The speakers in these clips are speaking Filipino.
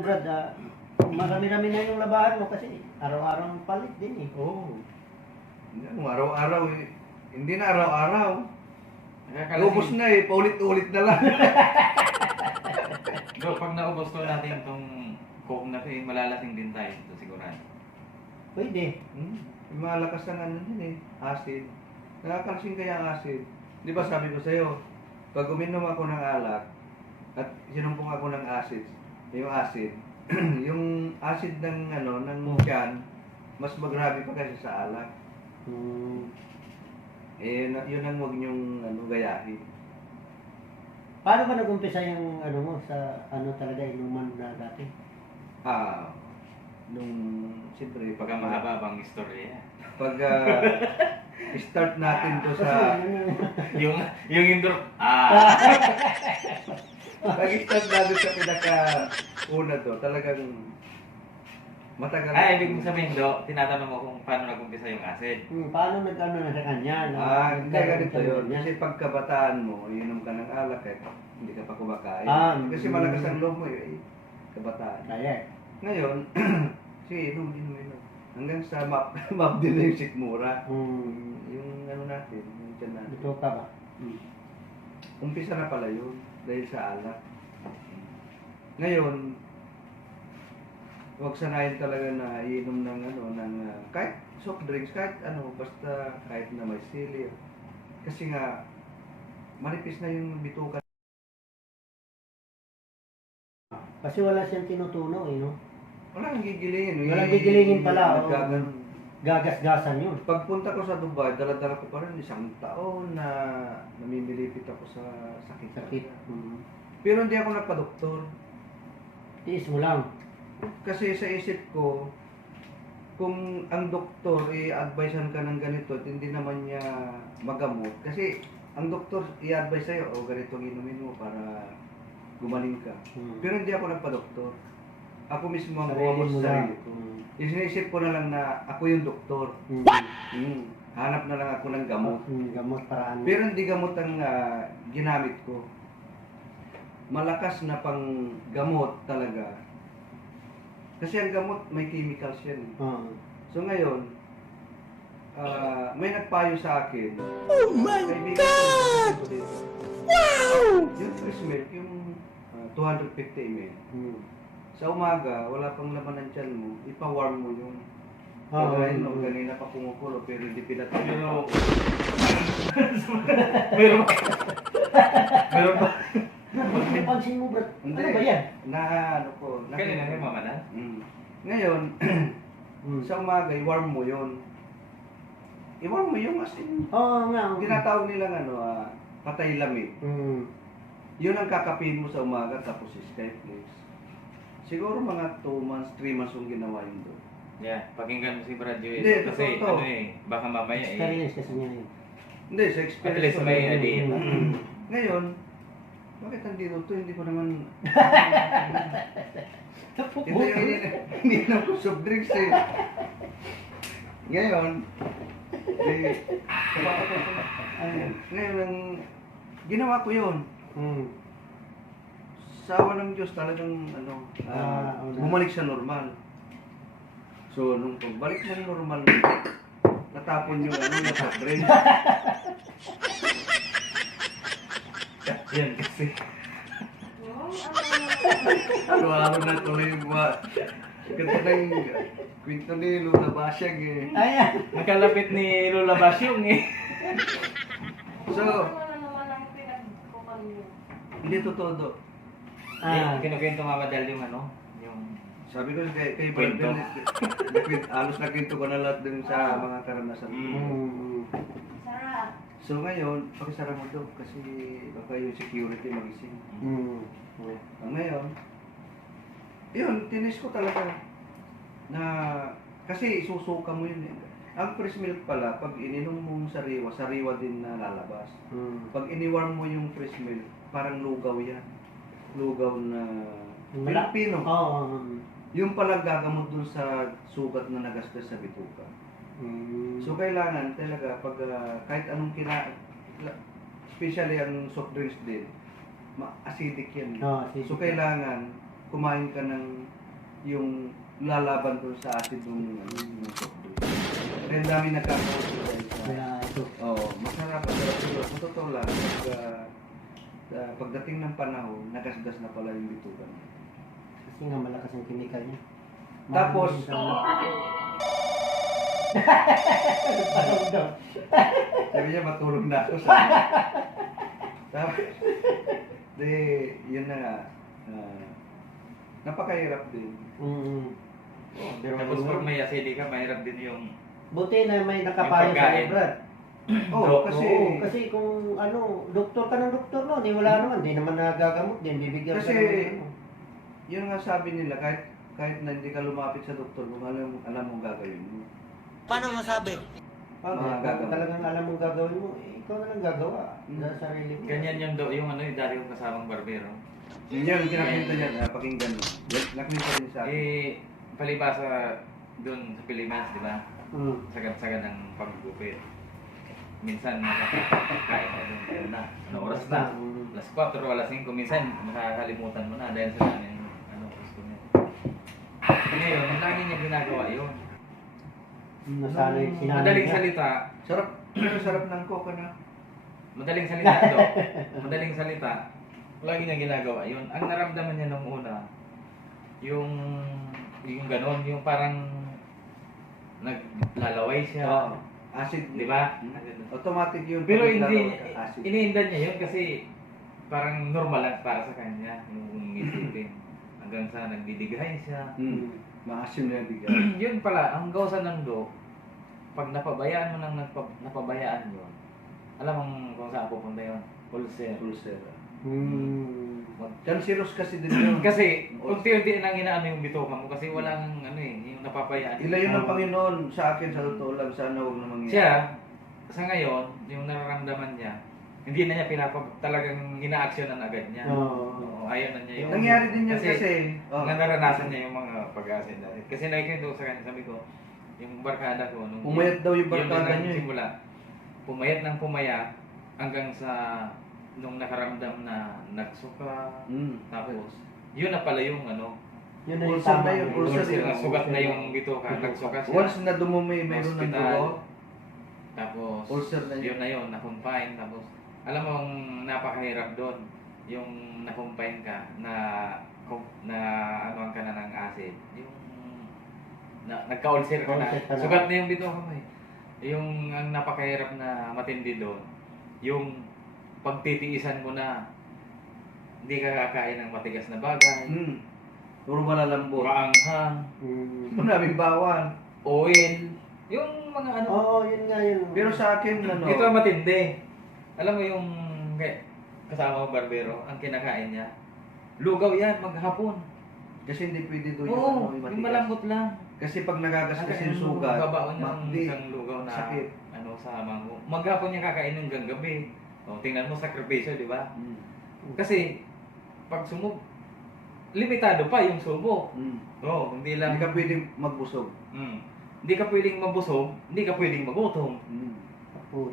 ano Brad, marami-rami na yung labahan mo kasi araw-araw ang palit din eh. Oo. Hindi ano, araw-araw eh. Hindi na araw-araw. Ubus na eh, paulit-ulit na lang. Bro, pag naubos ko natin itong coke na ito, malalasing din tayo ito sigurado. Pwede. Malakas ang ano din eh, acid. Nakakalasing kaya ang acid. Di ba sabi ko sa'yo, pag uminom ako ng alak, at sinumpong ako ng acid, yung acid ng ano, ng tiyan, mas magrabe pa kasi sa alak. Eh, yun ang huwag niyong ano, gayahin. Paano ba nag-umpisa yung ano mo sa ano talaga inuman na dati? Nung, siyempre, Pagka mahaba bang istorya. pag start natin to sa, yung intro, pag-start natin sa pinaka-una to, talagang matagal. ibig mo sabihin do, tinatanong mo kung paano nag-umpisa yung acid. Paano nag-ano na sa kanya? Hindi ganito yun. Kasi pagkabataan mo, inom ka ng alak eh, hindi ka pa kumakain. Kasi malakas ang loob mo eh, kabataan. Kaya. Ngayon, sige, inom. Hanggang sa map din na yung sikmura. Yung ano natin, yung tiyan natin. Ito ka ba? Umpisa na pala yun, dahil sa alak. Ngayon, huwag sanayin talaga na iinom ng ano, ng kahit soft drinks, kahit ano, basta kahit na may sili. Kasi nga, manipis na yung bituka. Kasi wala siyang tinutunaw eh, no? Walang gigilingin. Walang gigilingin pala, Naggagan. Gagas-gasan yun. Pagpunta ko sa Dubai, dala-dala ko pa rin 1 taon na namimilipit ako sa sakit. Pero hindi ako nagpa-doktor. Tiis mo lang. Kasi sa isip ko, kung ang doktor i-advisean ka ng ganito at hindi naman niya magamot, kasi ang doktor i-advise sa'yo, ganito inumin mo para gumaling ka. Pero hindi ako nagpa-doktor. Ako mismo ang buwabot sa sarili ko. Isinisip ko na lang na ako yung doktor. Hanap na lang ako ng gamot. Gamot para ano. Pero hindi gamot ang ginamit ko. Malakas na pang gamot talaga. Kasi ang gamot may chemicals yan. So ngayon, may nagpayo sa akin. Oh my God! Wow! Yung fresh milk, yung 250 ml. Sa umaga, wala pang laman ng tiyan mo, ipa-warm mo yung pagkain mo. Kanina pa kumukulo, pero hindi pinatay. Meron ba? Pansin mo bro, Hindi. ano ba yan? Ano ko. Kanina rin mama na? Ngayon, sa umaga, i-warm mo yun. I-warm mo yung as in. Oo nga. Tinatawag nilang patay lamig. Yun ang kakapin mo sa umaga, tapos Skyflix. Siguro mga 2 months, 3 months yung ginawa yun doon. Yeah, pakinggan mo si Brad Joel. Hindi, Kasi totoo. ano baka mamaya Experience kasi niya yun. Hindi, sa at experience least ko may rin. idea. Ngayon, bakit nandito to? Hindi ko naman... Hindi na ko soft drinks eh. Ngayon, ngayon, ginawa ko yun. Sa awa ng Diyos talagang bumalik sa normal. So, nung pagbalik ng normal, natapon yung na soft drink. Yan kasi. Araw-araw na tuloy yung ganda ng kwento ni Lola Basyag eh. Ayan. Nakalapit ni Lola Basyong So, hindi totoo do. Kinukwento nga madal yung yung Sabi ko kay Kwento. Brandon, alos na kwento ko na lahat dun sa mga karanasan. So ngayon, pakisara mo daw kasi baka yung security magising. Ngayon, yun, tinis ko talaga na kasi susuka mo yun eh. Ang fresh milk pala, pag ininom mo sariwa, sariwa din na lalabas. Pag iniwarm mo yung fresh milk, parang lugaw yan. Lugaw na Pilipino. Yung pala gagamot dun sa sugat na nagastos sa bituka. So kailangan talaga pag kahit anong especially ang soft drinks din, acidic yan. Acidic. So kailangan kumain ka ng yung lalaban ko sa acid yung soft drink. Kaya ang dami nagkakausap dahil sa... Kaya ito. Oo, masarap siguro. Sa totoo lang, pagdating ng panahon, nagasgas na pala yung bitugan. Kasi nga malakas ang chemical niya. Tapos, Parang daw. sabi niya matulog na ako sa... Tapos, yun na nga. Napakahirap din. Pero Tapos pag may acidic ka, mahirap din yung buti na may nakapayo Yung sa pagkain. Brad. Oo, kasi... Kasi kung doktor ka ng doktor no, di wala naman, di naman nagagamot din, bibigyan Kasi- ka ng Yun nga sabi nila, kahit na hindi ka lumapit sa doktor, kung alam mong gagawin mo. Paano masabi? Mga gagawin. talagang alam mong gagawin mo, ikaw na lang gagawa sa sarili mo. ganyan yung ano, yung dati kong kasamang barbero. Yun yung kinakwento niya, pakinggan mo. Nakwento din sa akin. Palibasa doon sa Pilipinas, di ba? Sagad-sagad ng paggupit. Minsan makakain na doon, kaya na. Ano oras na? Alas 4 o alas 5, minsan makakalimutan mo na dahil sa dami ng gusto niya. Ngayon, lagi niya ginagawa yun. Nasanay sinanay Madaling niya. salita, Sarap ng coca na. madaling salita to. Madaling salita, lagi niya ginagawa yun. Ang naramdaman niya nung una, yung ganon, yung parang naglalaway siya. Oo. Acid. Di ba? Automatic yun. Pero pag hindi, naglalaro ka, acid. iniindan niya yun kasi parang normal lang para sa kanya yung isipin. Hanggang sa nagdidigahin siya. Maasim na yung bigay. Yun pala, ang gawsa ng do, pag napabayaan mo nang napabayaan yun, alam mong kung saan pupunta yun? Ulcer. Ulcera. Mag- Kasi din yun. Kasi, unti-unti lang inaano yung bituka mo kasi walang yung napapayaan. Ilayo ng Panginoon sa akin sa totoo lang, sana huwag na mangyari. Siya, sa ngayon, yung nararamdaman niya, hindi na niya talagang ina-actionan agad niya. Oo, ayaw na niya yung... Nangyari din yan kasi naranasan niya yung mga pag-asin dati. Kasi nakikwento sa kanya, sabi ko, yung barkada ko, nung pumayat daw yung barkada yun niya. simula, pumayat ng pumayat hanggang sa nung nakaramdam na nagsuka, tapos yun na pala yung Yun na yung Ulcer tama. na yun, ulcer ulcer, yun. nasugat na yung bituka, nagsuka siya. Once na dumumi, mayroon ng Hospital. dugo. Tapos, Ulcer na yun. yun, na-confine. Tapos, alam mo, ang napakahirap doon, yung na-confine ka, anuan ka na ng acid. Yung, nagka-ulcer ka na. Ulcer ka na. Sugat na yung bituka mo eh. Yung, ang napakahirap na matindi doon, yung pagtitiisan mo na, hindi ka kakain ng matigas na bagay, Puro malalambot. maanghang, Maraming bawang. oil, yung mga Oo, yun nga yun. Pero sa akin, Ito ang matindi. Alam mo yung kasama ko barbero, ang kinakain niya, lugaw yan, maghapon. Kasi hindi pwede doon Oo, yung yung malambot lang. Kasi pag nagagasgas yung sugat, babaon niya ng hindi. isang lugaw na Sakit. sa mango. Maghapon niya kakain hanggang gabi. O, tingnan mo sakripisyo, di ba? Kasi, pag limitado pa yung subo. Oo, hindi lang. Hindi ka pwedeng magbusog. Hindi ka pwedeng mabusog, hindi ka pwedeng magutom.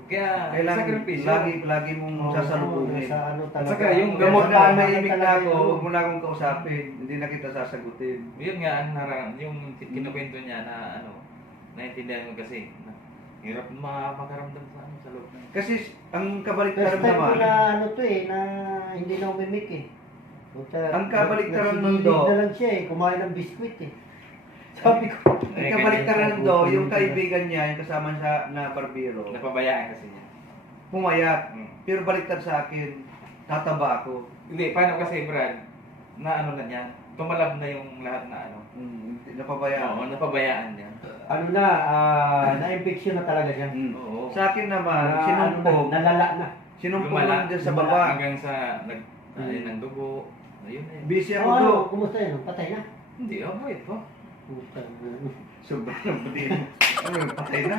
Kaya, sakripisyo. Lagi mong sasalubungin. Sa talaga. Saka yung Gamot gamot na na mahimik na ako, huwag mo na akong kausapin. Hindi na kita sasagutin. Yun nga ang yung kinukwento niya na naintindihan ko kasi hirap makaramdam sa loob ng... Kasi ang First kabaliktaran time ko naman, na na hindi na umimik eh. Ang kabaliktaran nagsigilig nun do. na lang siya eh, kumain ng biskwit eh. Sabi ko, ang kabaliktaran do, yung kaibigan niya, yung kasama siya na barbero, Napabayaan kasi niya. pumayat. Pero baliktad sa akin, tataba ako. Hindi, paano kasi Brad, na na niya, tumalab na yung lahat na Napabayaan. Oo, napabayaan niya. na-infection na talaga siya. Oo. Sa akin naman, Na, sinumpog. nalala na. Sinumpog Lumala. lang dyan sa baba. Hanggang sa ng dugo. Ayun na yun. Busy ako Ano, do. kumusta yun? Patay na? Hindi, wait po. Sobrang pati. Ano, patay na?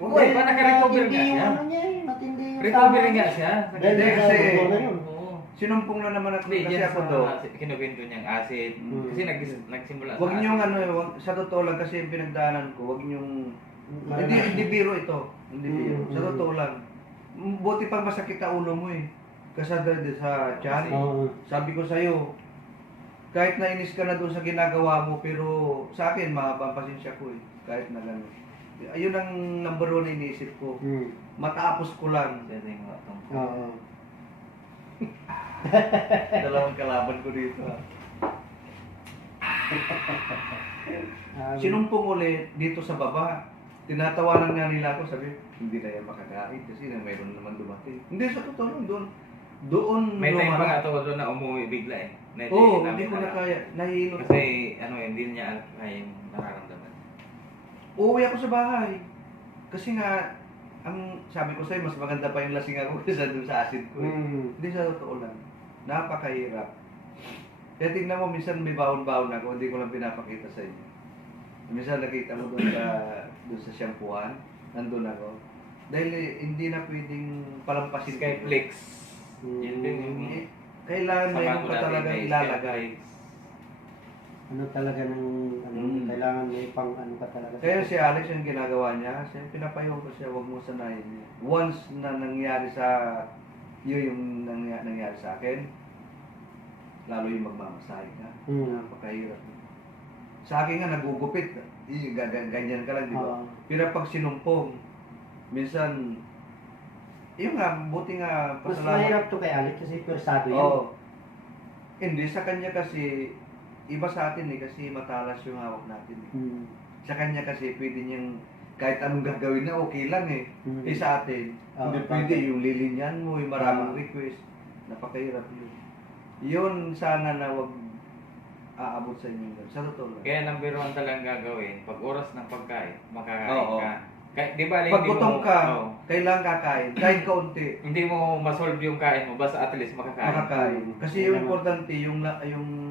Uy, pa naka-recover Matindi nga yung siya. ano niya eh, matindi yung Recovery tama nga niya. siya. Dahil Hindi, sa kasi- dugo na yun. Oo. Sinumpong na naman ako Hindi, kasi yan ako sa do. kinukwento niyang acid. Kasi nagsimula sa Huwag niyong acid. sa totoo lang kasi yung pinagdaanan ko, huwag niyong hindi biro ito. Hindi biro. Sa totoo lang. Buti pang masakit ang ulo mo eh. Kasi sa tiyan. Oo. Sabi ko sa'yo, kahit nainis ka na doon sa ginagawa mo, pero sa akin, mahaba ang pasensya ko eh. Kahit na gano'n. Ayun ang number one na iniisip ko. Matapos ko lang. Yan yung mga tong. Oo. Dalawang kalaban ko dito. Sinumpong ulit dito sa baba. Tinatawanan nga nila ako, sabi, hindi na yan makakain kasi na mayroon naman dumating. Hindi, sa totoo doon. Doon May time pa lumala. nga to doon na umuwi bigla eh. Oo, hindi ko na kaya. Nahihilo. Kasi hindi niya kaya yung nararamdaman. Uuwi ako sa bahay. Kasi nga, ang sabi ko sa'yo, mas maganda pa yung lasing ako kaysa doon sa acid ko. Hindi, sa totoo lang. Napakahirap. Kaya tingnan mo, minsan may baon-baon ako, hindi ko lang pinapakita sa inyo. Minsan nakita mo doon sa shampooan, nandun ako. Dahil hindi na pwedeng palampasin. Skyflex. Yun din yung Kailangan sama mayroon ko ka dati talaga may ilalagay. Skyflex. Ano talaga ng ano, kailangan may pang ano ka talaga. Kaya si Alex yung ginagawa niya, siya pinapayaw ko siya, huwag mo sanayin niya. Once na nangyari sa yung nangyari sa akin, lalo yung magmamasahe ka. Napakahirap. Sa akin nga, nagugupit. Ganyan ka lang, di ba? Pero pag sinumpong, minsan, yun nga, buti nga, Mas mahirap to kay Alex kasi persado yan. Oo. Hindi, sa kanya kasi, iba sa atin eh, kasi matalas yung hawak natin eh. Sa kanya kasi, pwede niyang, kahit anong gagawin na, okay lang eh. Eh sa atin, hindi pwede, yung lilinyan mo, yung maraming request. Napakahirap yun. Yun, sana na wag aabot sa inyo. Sa totoo lang. Kaya number one talagang gagawin, pag oras ng pagkain, makakain Oo. ka. Kaya, di ba, Pag gutom ka, oo, kailangan kakain. Kahit kaunti. hindi mo masolve yung kain mo, basta at least makakain. Makakain. Kasi yung importante, yung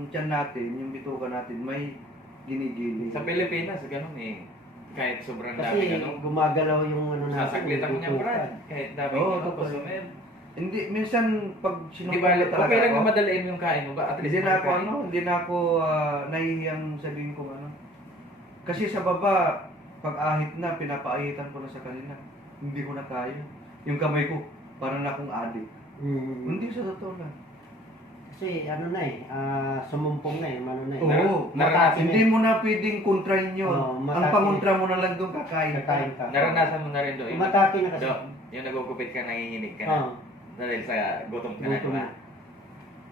tiyan natin, yung bituka natin, may ginigiling. Sa Pilipinas, ganun eh. Kahit sobrang dami Kasi ganun. gumagalaw yung ano natin. Sasaglit ako niya, tutukan. Brad. Kahit dami Oo, ganun, totoo. customer. Hindi, minsan pag Di ba, sinumpong okay lang yung madalain yung kain mo ba? At least Hindi na ako makakain. hindi na ako nahihiyang sabihin ko ano. Kasi sa baba, pag ahit na, pinapaahitan ko na sa kanila. Hindi ko na kaya. Yung kamay ko, parang na akong adik. Hindi, sa totoo lang. Kasi ano na eh, sumumpong na eh, ano na eh. Oo, naranasan hindi mo na pwedeng kontrahin yun. Oo, Ang matake. pangontra mo na lang doon, kakain Kakain ka. ka. Naranasan mo na rin doon. Umatake na kasi. Yung nagugupit ka, nanginginig ka na. Oo. Dahil sa gutom ka na, di Gutom. ba?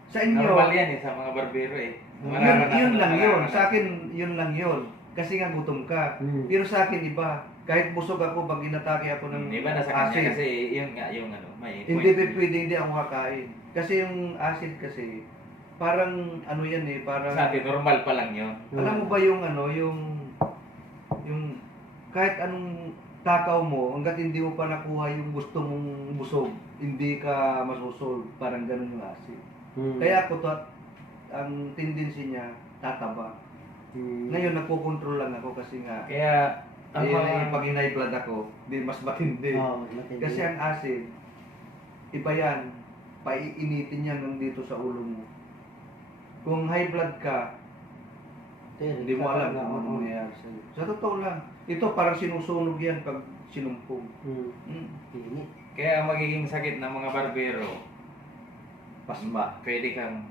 Sa inyo, Normal yan eh, sa mga barbero eh. yun lang yun. Sa akin, yun lang yun. Kasi nga gutom ka. Pero sa akin, iba. Kahit busog ako, pag inatake ako ng Iba na sa kanya acid, kasi yun nga, yung ano, may hindi point. pwede, hindi ako kakain. Kasi yung acid kasi, parang ano yan eh, parang... Sa atin, normal pa lang yun. Alam mo ba yung ano, yung kahit anong takaw mo, hanggat hindi mo pa nakuha yung gusto mong busog, hindi ka masusol. Parang ganun yung acid. Kaya ako ang tendency niya, tataba. Ngayon, nagko-control lang ako kasi nga, Kaya, ang mga... pag high blood ako, di mas matindi. matindi. Kasi ang acid, iba yan, paiinitin yan hanggang dito sa ulo mo. Kung high blood ka, hindi mo alam kung ano mangyayari sa'yo. Sa totoo lang, ito parang sinusunog yan pag sinumpong. Init. Kaya ang magiging sakit ng mga barbero, Pasma. pwede kang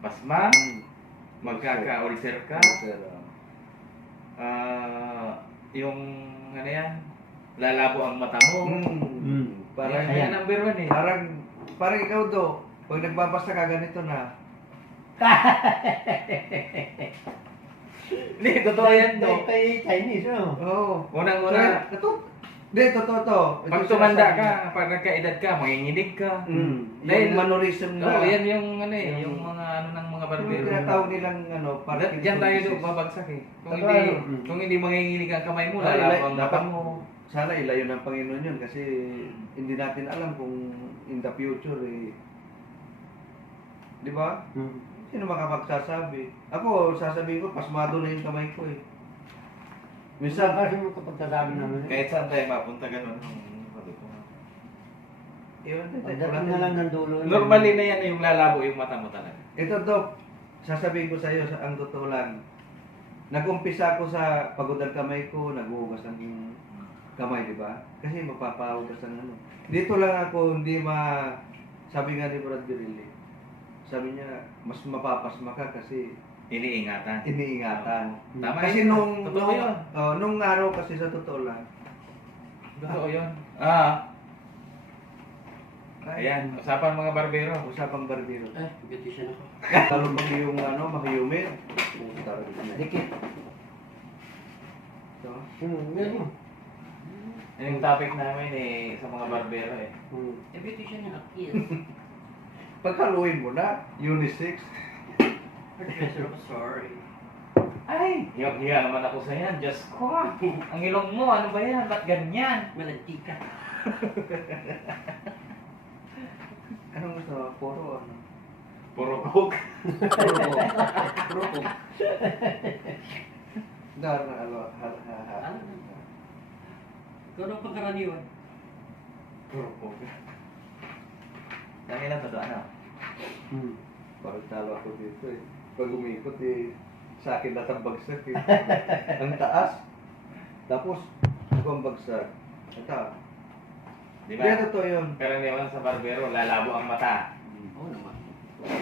pasma, magkaka-ulcer ka, yung ano yan, lalabo ang mata mo. Parang, Yan number one eh. parang ikaw do, pag nagbabasa ka ganito na, Hindi, totoo yan to. Kay Chinese, no? oo. Unang-una, Hindi, totoo to. pag tumanda ka, pag nagkaedad ka, manginginig ka. Yung mannerism Oo, na. yan yung ano eh, yung mga ano ng mga Yung barbero. tinatawag nilang ano, Diyan tayo disease. doon babagsak eh. Totoo. Kung hindi manginginig ang kamay mo, Ay, lalabo ang mata dapat mo. sana ilayo ng Panginoon yun kasi hindi natin alam kung in the future eh. Di ba? Sino makapagsasabi? Ako, sasabihin ko, pasmado na yung kamay ko eh. Minsan Minsan, kasi mo kapag sasabi namin. Kahit saan tayo mapunta ganun. yun, Pagdating na lang ng dulo. Normally na yan yung lalabo yung mata mo talaga. ito Dok, sasabihin ko sa iyo, ang totoo lang. Nag-umpisa ako sa pagod ang kamay ko, naghuhugas ng kamay, di ba? Kasi mapapahugas ng ano. Dito lang ako, hindi sabi nga ni Brad Birilli, sabi niya, mas mapapasma ka kasi Iniingatan. iniingatan. Tama Kasi yun. nung, Totoo yun. nung araw kasi sa totoo lang, Totoo yun. Ayan, usapan mga barbero. usapang barbero. Ay, beautician ako. Lalo pag yung makiyumit. Dikit. So, Meron. Yan yung topic namin sa mga barbero eh. Eh, beautician yung akil. pagkaluin mo na, unisex. Professor of sorry. Ay, hiyak-hiya naman ako sa yan. Diyos ko. Ang ilong mo, ano ba yan? Ba't ganyan? Malantika. Anong gusto mo? Puro ano? Puro coke. Propo. Dar na ano, Ano na? Ikaw ang pangkaraniwan. Puro coke. Dahil lang totoo, ano? Parang talo ako dito eh. Pag umikot eh, sa akin lahat ang bagsak eh. Ang taas. Tapos, ako ang bagsak. Ito. Di Kaya ba? totoo yun. Pero naman sa barbero, lalabo ang mata. Oo naman.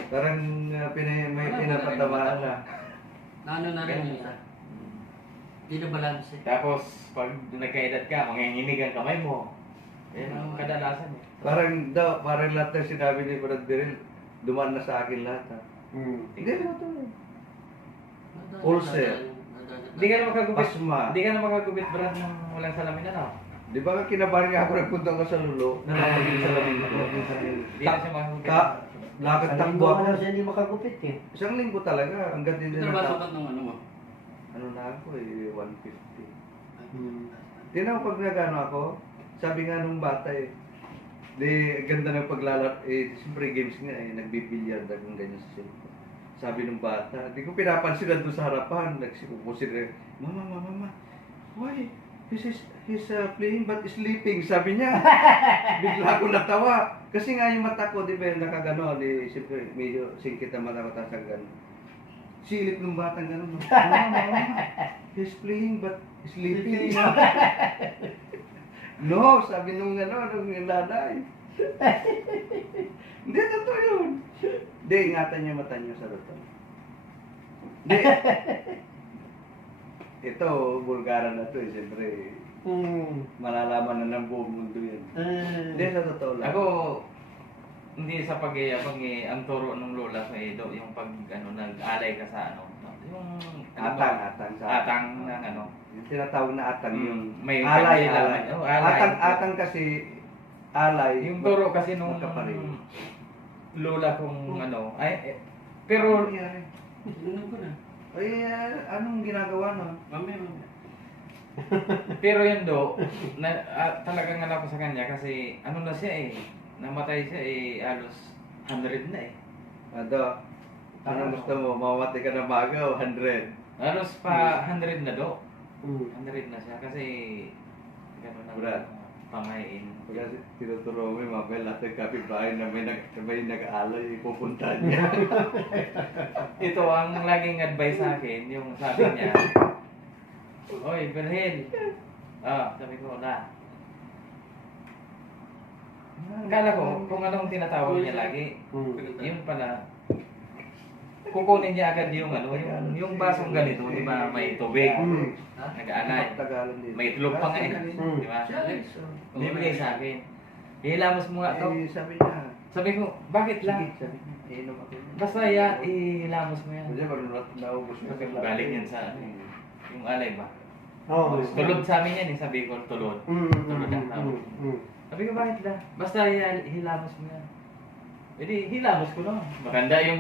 Parang may Wala, pinapatamaan wala. na. Naano na rin yung isa. Hindi na balance eh. Tapos, pag nagkaedad ka, manginginig ang kamay mo. Yan ang kadalasan eh. Parang lahat ng sinabi ni Brad Biril, dumaan na sa akin lahat ha. Hindi na ito eh. Ulcer. Hindi ka na makagupit. Pasma. Hindi ka na makagupit, Brad, ng walang salamin ano. Di ba kinabahan nga ako nagpunta ko sa lulo, nalawag yung salamin ko. Hindi na siya makagupit. Lakad Ang takbo linggo ako. na siya hindi makagupit eh. Isang linggo talaga, hanggang din Ito na na ba sukat ng ano mo? Ano na ako eh, 150. Tingnan mo pag nagano ako, sabi nga nung bata eh, di ganda ng paglalaro, siyempre games nga eh, nagbibilyard akong ganyan sa cellphone. Sabi nung bata, di ko pinapansin na doon sa harapan, nagsipupusin rin, Mama, why? He's playing but sleeping, sabi niya. Bigla ako natawa. Kasi nga yung mata ko, di ba, nakagano, di, siyempre, medyo singkit ang mata ko, tapos ang gano. Silip ng batang gano'n. Mama, he's playing but sleeping. No, sabi nung nung nanay. Hindi, totoo yun. Hindi, ingatan niyo mata niyo sa totoo. Hindi. Ito, Bulgaran na to eh, siyempre. Malalaman na ng buong mundo yan. Hindi, sa totoo lang. Ako, hindi sa pag-iabang ang turo ng lola sa Edo, yung pag nag-alay ka sa yung Atang sa atang ng yung tinatawag na atang yung may alay. Oh, alay. Atang kasi alay. Yung turo kasi nung magkapareho. lola kong pero nangyari? Inunom ko na. Ay, anong ginagawa no? Mamaya. pero yun talagang ko sa kanya kasi na siya namatay siya halos 100 na Ado, anong gusto mo? Mamamatay ka na maga o 100? halos pa 100 na 100 na siya kasi gano'n na Brad. pangain. Kasi tinuturo mo yung mga lahat ng kapitbahay na may nag-aalay, pupuntahan niya. Ito ang laging advice sa akin, yung sabi niya, Oy, Berhel. Sabi ko, na. Akala ko, kung anong tinatawag niya lagi, yun pala, kukunin niya agad yung yung basong ganito, di ba, may tubig, nag-aalay, Tagalan din. may itlog pa nga di ba? Bibigay sa akin. Ihilamos mo nga to. Sabi niya. Sabi ko, bakit lang? Sabi niya, iinom ako. Basta yan, ihilamos mo yan. Kasi parang naubos mo. Kasi galing yan sa yung alay ba? Oo. Tulod sa amin yan sabi ko, tulod. Tulod ang tawag. Sabi ko, bakit lang? Basta hilamos mo yan. Edi, hilamos ko lang. Maganda yung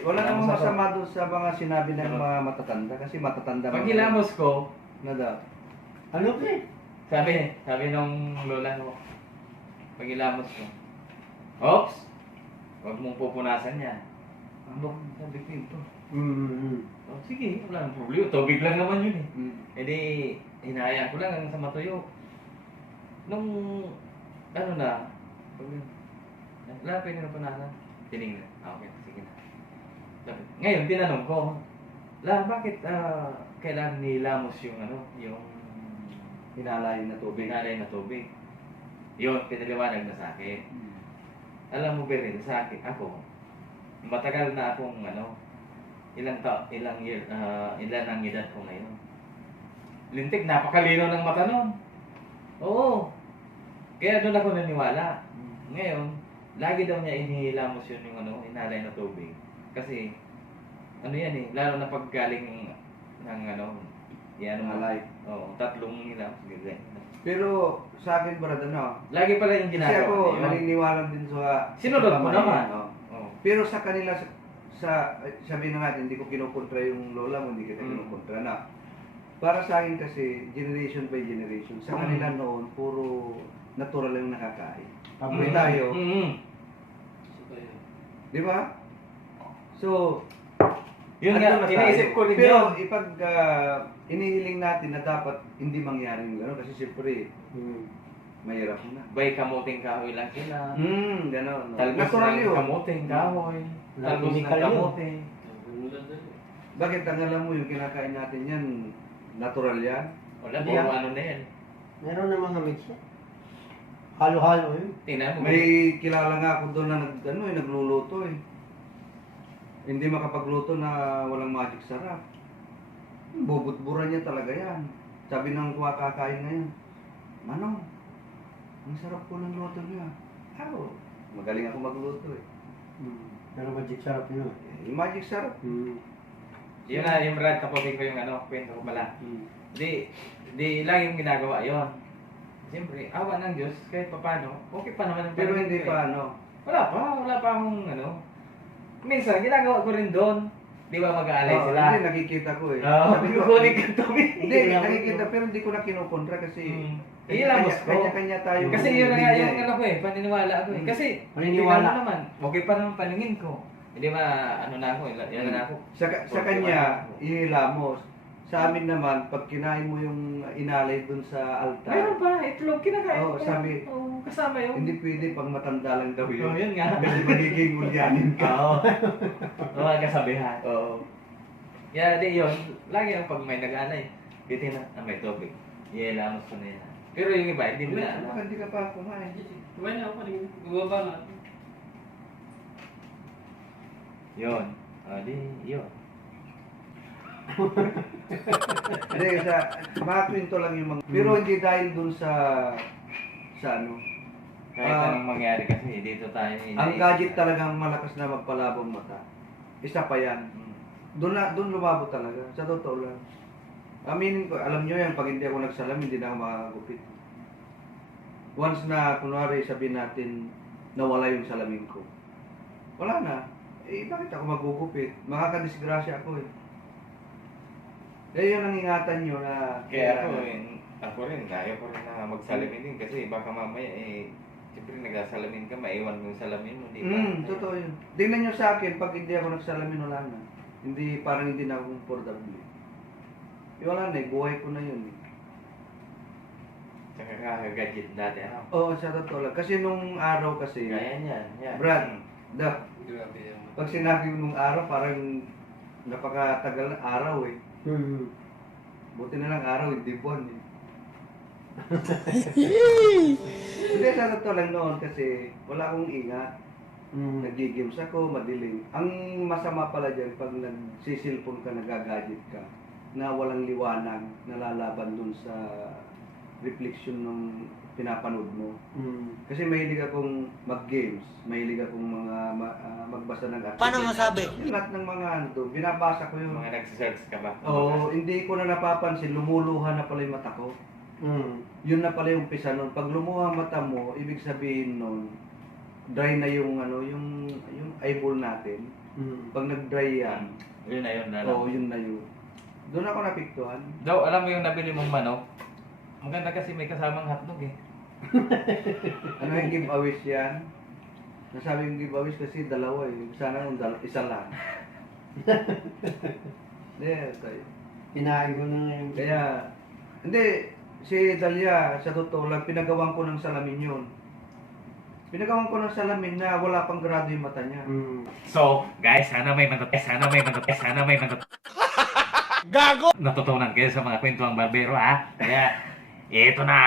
Wala namang masama doon sa mga sinabi ng mga matatanda kasi matatanda. Pag hilamos ko, Nada. Ano ba eh? sabi nung lola ko, pag hilamos ko, Ops! Huwag mong pupunasan yan. Ano? Sabi ko ito. Oh, sige, wala nang problema. Tubig lang naman yun Edi, hinahayaan ko lang hanggang sa matuyo. Nung, wala pwede na punasan. Tinignan. Okay, sige na. Sabi, ngayon, tinanong ko, bakit kailangan nilamos yung yung Hinalay na tubig. pinalay na tubig? Yun, pinaliwanag na sa akin. Alam mo, Beryl, sa akin, ako, matagal na akong ilan ang edad ko ngayon. Lintik, napakalino ng mata nun. Oo. Kaya doon ako naniwala. Ngayon, lagi daw niya inihilamos yun yung inalay na tubig. Kasi, yan eh, lalo na pag galing ng Alay. Oo, 3 hilamos. Ganyan. Pero sa akin, brad, Lagi pala yung kasi ginagawa ako niya. naniniwala din sa Sinunod mo naman. no? Oo. Pero sa kanila, sabihin na natin, hindi ko kinukontra yung lola mo, hindi kita kinukontra na. Para sa akin kasi, generation by generation, sa kanila noon, puro natural lang nakakain. Pabri tayo, di ba? So, Yun ano nga, na iniisip tayo? ko rin Pero yun. ipag inihiling natin na dapat hindi mangyari yung gano'n, kasi siyempre, mahirap na. Bay kamuting kahoy lang sila. Gano'n. No? Talbos Natural ng yun. kamuting kahoy. Talbos ng Chemical yun. kamote. Bakit ang alam mo yung kinakain natin yan, natural yan? Wala, Hindi puro ah. ano na yan. Meron na mga mix yan. Halo-halo yun. Tingnan mo. May kilala nga ako doon na nagluluto eh. Hindi makapagluto na walang magic sarap. Bubutburan niya talaga yan. Sabi ng kakain ngayon, Manong, ang sarap po ng luto niya. Ako, magaling ako magluto eh. Pero magic sarap yun. Yung magic sarap. Yun na, yung Brad, tapusin ko yung kwento ko pala. Di laging ginagawa yon. Siyempre, awa ng Diyos, kahit papano, okay pa naman ang Pero paningin hindi ko eh. pa ano. Wala pa akong Minsan, ginagawa ko rin doon. Di ba mag-aalay Oo, sila? Hindi, nakikita ko eh. Oo, Sabi ko, kukunin ka tubig. hindi, nakikita pero hindi ko na kinukontra kasi Ilamos ko. kanya-kanya tayo. Kasi yun na nga linya yung eh. ko eh, paniniwala ako eh. Kasi, Paniniwala. tingnan mo naman, okay pa naman paningin ko. Hindi ba, na ako, ilan na ako. Sa kanya, ihilamos. Sa amin naman, pag kinain mo yung inalay dun sa altar, Meron pa, itlog, kinakain Oo, ko. sabi- Oo, kasama yun. hindi pwede pang matanda lang daw Oo, yun. yun nga. Kasi magiging ulyanin ka. Oo. Oo, kasabihan. Oo. Kaya di yun, lagi ang pag may nag-alay, titignan, may tubig. Ielamos ko na yan. Pero yung iba, hindi mo na alam. Baka hindi ka pa kumain. Kumain na ako, bumaba na. Yun. Di, yun. Hindi, mga kwento lang yung mga... Pero hindi dahil dun sa ano. Kahit anong mangyari kasi, dito tayo. Ang gadget talagang malakas na magpalabong mata. Isa pa yan. Doon lumabo talaga. Sa totoo lang. Aminin ko, alam nyo yan, pag hindi ako nagsalam, hindi na ako makakagupit. Once na, kunwari, sabihin natin, nawala yung salamin ko. Wala na. Bakit ako magugupit? Makakadisgrasya ako eh. Kaya yun ang ingatan nyo na... Kaya ako rin, ayaw ko rin na magsalamin din kasi baka mamaya siyempre nagsasalamin ka, maiwan mo yung salamin mo, di ba? Totoo yun. Tingnan nyo sa akin, pag hindi ako nagsalamin, wala na. Parang hindi na ako comfortable. Wala na buhay ko na yun eh. Tsaka kakagadget dati, Oo, sa totoo lang. Kasi nung araw kasi, Gaya niyan, yan. Brad, Grabe yan. pag sinabi mo nung araw, parang napakatagal ng araw eh. Buti na lang araw, hindi buwan eh. Hindi, sa totoo lang noon kasi wala akong ingat. Nag-games ako, madilim. Ang masama pala dyan, pag nagsisilpon ka, nagagadget ka, na walang liwanag, nalalaban dun sa reflection ng pinapanood mo. Kasi mahilig akong mag-games, mahilig akong magbasa ng article. Paano masabi? Lahat ng mga binabasa ko yun. Mga nagsisearch ka ba? Oo, hindi ko na napapansin, lumuluha na pala yung mata ko. Yun na pala yung umpisa nun. Pag lumuha ang mata mo, ibig sabihin nun, dry na yung yung eyeball natin. Pag nag-dry yan, Yun na yun, oo, yun na yun. Doon ako napiktuhan. Daw, alam mo yung nabili mong manok? Maganda kasi may kasamang hotdog eh. Ano yung giveaways yan? Nasabi yung giveaways kasi dalawa eh. Sana yung isa lang. Tayo. Kinain ko na ngayon. Kaya, hindi, si Dalia, sa totoo lang, pinagawan ko ng salamin yun. Pinagawan ko ng salamin na wala pang grado yung mata niya. So, guys, sana may Gago! Natutunan kayo sa mga kwentuang barbero, ha? Kaya, ito na!